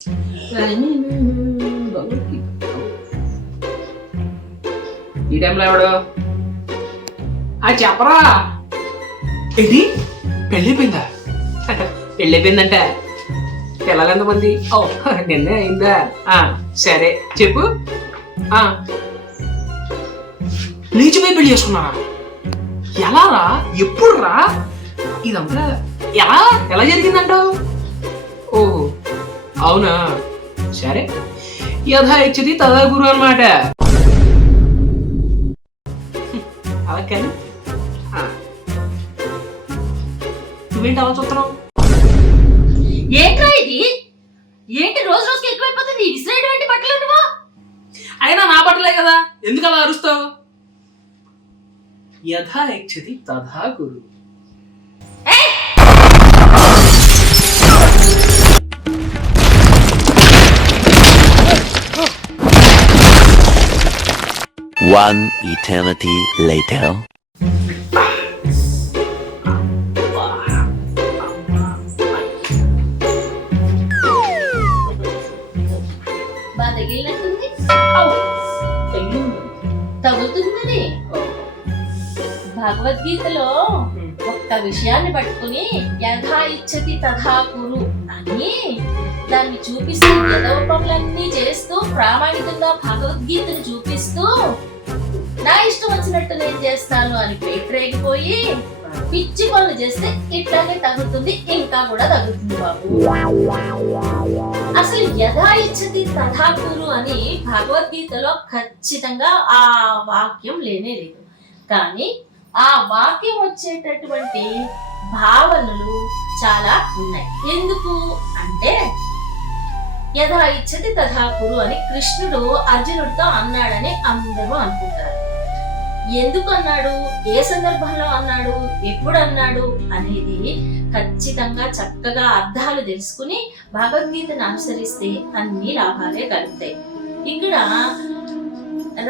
ఈ టైంలో ఎవడు చెప్పరా ఏంటి పెళ్ళైపోయిందా? పెళ్ళైపోయిందంట. పిల్లలు ఎంతమంది? ఓ నిన్నే అయిందా? సరే చెప్పు. లేచిపోయి పెళ్లి చేసుకున్నారా? ఎలా రా? ఎప్పుడు రా? ఇదంతా ఎలా ఎలా జరిగిందంటావు? ఓహో అవునా, సరే. యథా ఇచ్చది తదా గురు అన్నమాట. అలా కానీ నువ్వేంటి అలా చూస్తున్నావు? ఏంట్రా ఇది? ఏంటి రోజు రోజుకి ఎక్కువైపోతుంది? విసిరేయడం ఏంటి బట్టలు నువ్వు? అయినా నా బట్టలే కదా, ఎందుకు అలా అరుస్తావు? యథా ఇచ్చది తథా గురు. One eternity later. బాగా తగిలినట్టుంది. తగులుతుంది మరి. భగవద్గీతలో ఒక్క విషయాన్ని పట్టుకుని యథా ఇచ్చతి తథా కురు అని దాన్ని చూపిస్తూ యథోపములన్నీ చేస్తూ ప్రామాణికంగా భగవద్గీతను చూపిస్తూ నా ఇష్టం వచ్చినట్టు నేను చేస్తాను అని పేట్రేగిపోయి పిచ్చి పనులు చేస్తే ఇట్లాగే తగ్గుతుంది, ఇంకా కూడా తగ్గుతుంది బాబు. అసలు యథా ఇచ్చతి తథా కురు అని భగవద్గీతలో ఖచ్చితంగా ఆ వాక్యం లేనే లేదు. కానీ ఆ వాక్యం వచ్చేటటువంటి భావనలు చాలా ఉన్నాయి. ఎందుకు అంటే యథా ఇచ్చతి తథా కురు అని కృష్ణుడు అర్జునుడితో అన్నాడని అందరూ అనుకుంటారు. ఎందుకు అన్నాడు, ఏ సందర్భంలో అన్నాడు, ఎప్పుడు అన్నాడు అనేది ఖచ్చితంగా చక్కగా అర్థాలు తెలుసుకుని భగవద్గీతను అనుసరిస్తే అన్ని లాభాలే కలుగుతాయి. ఇక్కడ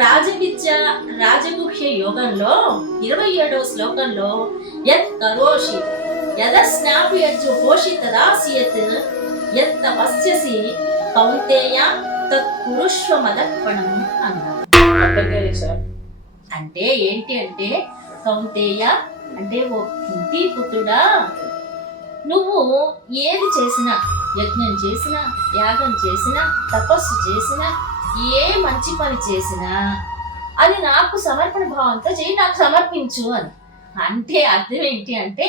రాజవిద్య రాజగుహ్య యోగంలో 27వ శ్లోకంలో యత్ కరోషి యదస్నాపి యజ్జుహోషి తదాసియత్ యత్ తపస్యసి కౌంతేయ తత్ కురుష్వ మదర్పణం అన్నారు. అంటే ఏంటి అంటే, కౌంతేయ అంటే ఓ కుంతి పుత్రుడా, నువ్వు ఏది చేసినా, యజ్ఞం చేసినా, యాగం చేసినా, తపస్సు చేసినా, ఏ మంచి పని చేసినా అది నాకు సమర్పణ భావంతో చేయి, నాకు సమర్పించు అని. అంటే అర్థం ఏంటి అంటే,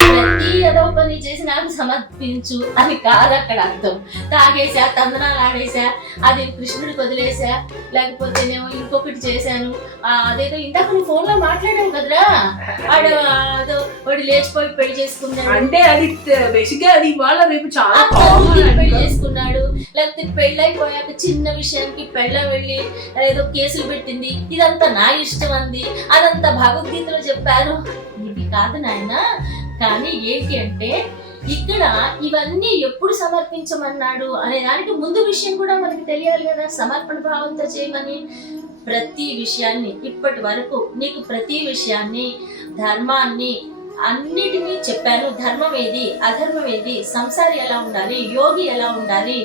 ప్రతి ఏదో పని చేసి నాకు సమర్పించు అని కాదు అక్కడ అర్థం. తాగేసా, తందనాలు ఆడేసా, అది కృష్ణుడికి వదిలేసా, లేకపోతే నేను ఇంకొకటి చేశాను, అదేదో ఇందాక నువ్వు ఫోన్ లో మాట్లాడావు కదరా, వాడు లేచిపోయి పెళ్లి చేసుకున్నాడు అంటే అది బేసిక్ గా అది ఇవాళ రేపు చాలా పెళ్లి చేసుకున్నాడు, లేకపోతే పెళ్లి అయిపోయాక చిన్న విషయానికి పెళ్ళ వెళ్ళి ఏదో కేసులు పెట్టింది, ఇదంతా నా ఇష్టం అంది, అదంతా భగవద్గీతలో చెప్పారు. ఇది కాదు నాయన. కానీ ఏంటి అంటే, ఇక్కడ ఇవన్నీ ఎప్పుడు సమర్పించమన్నాడు అనే దానికి ముందు విషయం కూడా మనకి తెలియాలి కదా, సమర్పణ భావంతో చేయమని. ప్రతి విషయాన్ని ఇప్పటి వరకు నీకు ప్రతి విషయాన్ని, ధర్మాన్ని అన్నిటినీ చెప్పాను. ధర్మం ఏది, అధర్మం ఏది, సంసారి ఎలా ఉండాలి, యోగి ఎలా ఉండాలి,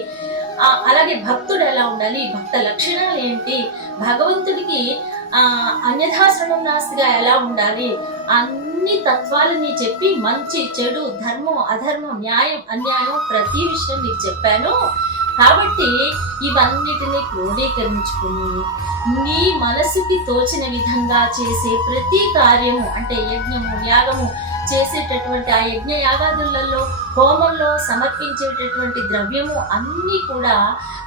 అలాగే భక్తుడు ఎలా ఉండాలి, భక్త లక్షణాలు ఏంటి, భగవంతుడికి అన్యథాశ్రమం నాస్తిగా ఎలా ఉండాలి, అన్ని తత్వాలని చెప్పి మంచి చెడు, ధర్మం అధర్మం, న్యాయం అన్యాయం ప్రతి విషయం నీకు చెప్పాను. కాబట్టి ఇవన్నిటిని క్రోడీకరించుకుని నీ మనసుకి తోచిన విధంగా చేసే ప్రతి కార్యము, అంటే యజ్ఞము యాగము చేసేటటువంటి ఆ యజ్ఞ యాగాదులలో హోమంలో సమర్పించేటటువంటి ద్రవ్యము అన్నీ కూడా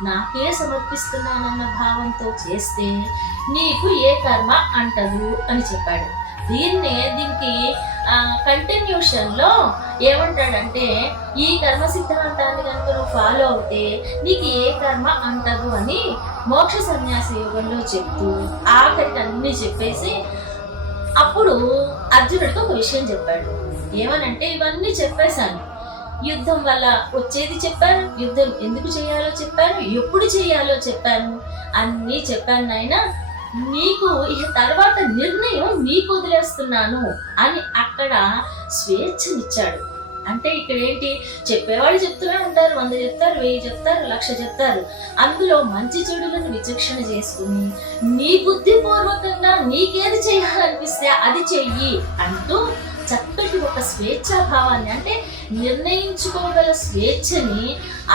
నాకే సమర్పిస్తున్నానన్న భావంతో చేస్తే నీకు ఏ కర్మ అంటదు అని చెప్పాడు. దీనికి కంటిన్యూషన్ లో ఏమంటాడంటే, ఈ కర్మ సిద్ధాంతాన్ని కనుక నువ్వు ఫాలో అవుతే నీకు ఏ కర్మ అంటదు అని మోక్ష సన్యాస యోగంలో చెప్తూ ఆఖరికి అన్ని చెప్పేసి అప్పుడు అర్జునుడికి ఒక విషయం చెప్పాడు. ఏమనంటే, ఇవన్నీ చెప్పేశాను, యుద్ధం వల్ల వచ్చేది చెప్పాను, యుద్ధం ఎందుకు చేయాలో చెప్పాను, ఎప్పుడు చేయాలో చెప్పాను, అన్నీ చెప్పాను నాయన. నీకు ఇక తర్వాత నిర్ణయం నీకు వదిలేస్తున్నాను అని అక్కడ స్వేచ్ఛనిచ్చాడు. అంటే ఇక్కడ ఏంటి, చెప్పేవాళ్ళు చెప్తూనే ఉంటారు, 100 చెప్తారు, 1000 చెప్తారు, 1,00,000 చెప్తారు. అందులో మంచి చెడులను విచక్షణ చేసుకుని నీ బుద్ధిపూర్వకంగా నీకేది చేయాలనిపిస్తే అది చెయ్యి అంటూ చక్కటి ఒక స్వేచ్ఛాభావాన్ని, అంటే నిర్ణయించుకోగల స్వేచ్ఛని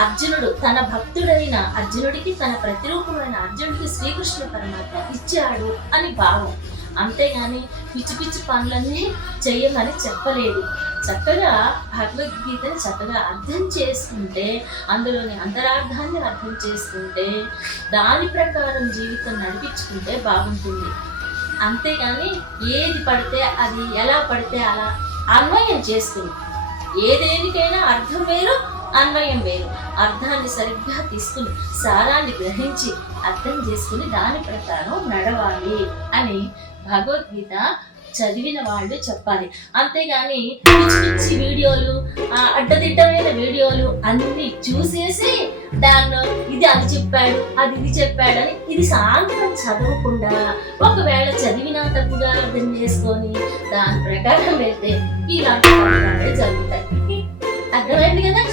అర్జునుడు తన భక్తుడైన అర్జునుడికి, తన ప్రతిరూపమైన అర్జునుడికి శ్రీకృష్ణ పరమాత్మ ఇచ్చాడు అని భావం. అంతేగాని పిచ్చి పిచ్చి పనులన్నీ చెయ్యమని చెప్పలేదు. చక్కగా భగవద్గీతని చక్కగా అర్థం చేసుకుంటే, అందులోని అంతరార్థాన్ని అర్థం చేసుకుంటే, దాని ప్రకారం జీవితం నడిపించుకుంటే బాగుంటుంది. అంతేగాని ఏది పడితే అది, ఎలా పడితే అలా అన్వయం చేసుకుని, ఏదేనికైనా అర్థం వేరు, అన్వయం వేరు. అర్థాన్ని సరిగ్గా తీసుకుని, సారాన్ని గ్రహించి అర్థం చేసుకుని దాని ప్రకారం నడవాలి అని భగవద్గీత చదివిన వాళ్ళు చెప్పాలి. అంతేగాని పిచ్చి పిచ్చి వీడియోలు, అడ్డదిడ్డమైన వీడియోలు అన్ని చూసేసి దానిలో ఇది అది చెప్పాడు, అది ఇది చెప్పాడని ఇది సాయంత్రం చదవకుండా, ఒకవేళ చదివినా తప్పుగా అర్థం చేసుకొని దాని ప్రకారం వెళ్తే ఇలాంటి ప్రకారాలే జరుగుతాయి. అర్థమైంది కదా?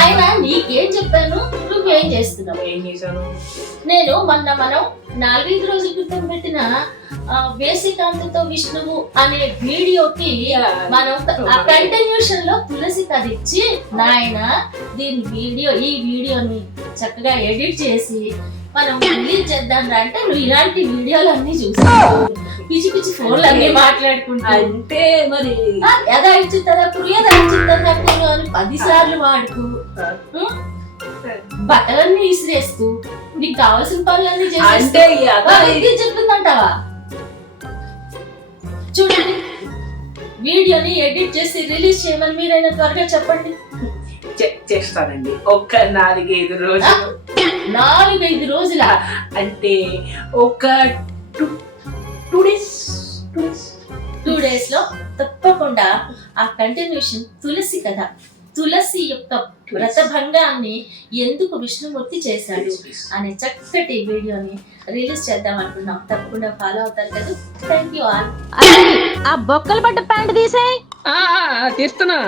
ఆయన నీకేం చెప్పాను, నువ్వేం చేస్తున్నావు? ఏం చేశాను నేను మనం 4-5 రోజుల క్రితం పెట్టిన వేసికాంతతో విష్ణువు అనే వీడియోకి మనం ఆ కంటిన్యూషన్ లో తులసి కథ ఇచ్చి, నాయన ఈ వీడియోని చక్కగా ఎడిట్ చేసి మనం రిలీజ్ చేద్దాం రా అంటే, నువ్వు ఇలాంటి వీడియోలు అన్ని చూసావు, పిచ్చి పిచ్చి ఫోన్లు అన్ని మాట్లాడుకుంటా అంటే మరి యదా ఇచ్చిద్దా యదా ఇచ్చిద్దా అని 10 సార్లు వాడుతూ బట్టలన్నీ విసిరేస్తూ నీకు కావాల్సిన పనులన్నీ అంటే చెప్తుందంటావా? చూడండి, వీడియోని ఎడిట్ చేసి రిలీజ్ చేయమని మీరైనా త్వరగా చెప్పండి. చేస్తానండి. ఒక్క 4-5 రోజులు. 4-5 రోజుల అంటే ఒక 2 days లో తప్పకుండా ఆ కంటిన్యూషన్ తులసి కథ, తులసి యొక్క వ్రతభంగాన్ని ఎందుకు విష్ణుమూర్తి చేశాడు అనే చక్కటి వీడియోని రిలీజ్ చేద్దాం అనుకున్నాం. తప్పకుండా ఫాలో అవుతారు కదా. Thank you all. ఆ బొక్కలు పడ్డ ప్యాంట్ తీసేయ్. తీస్తున్నా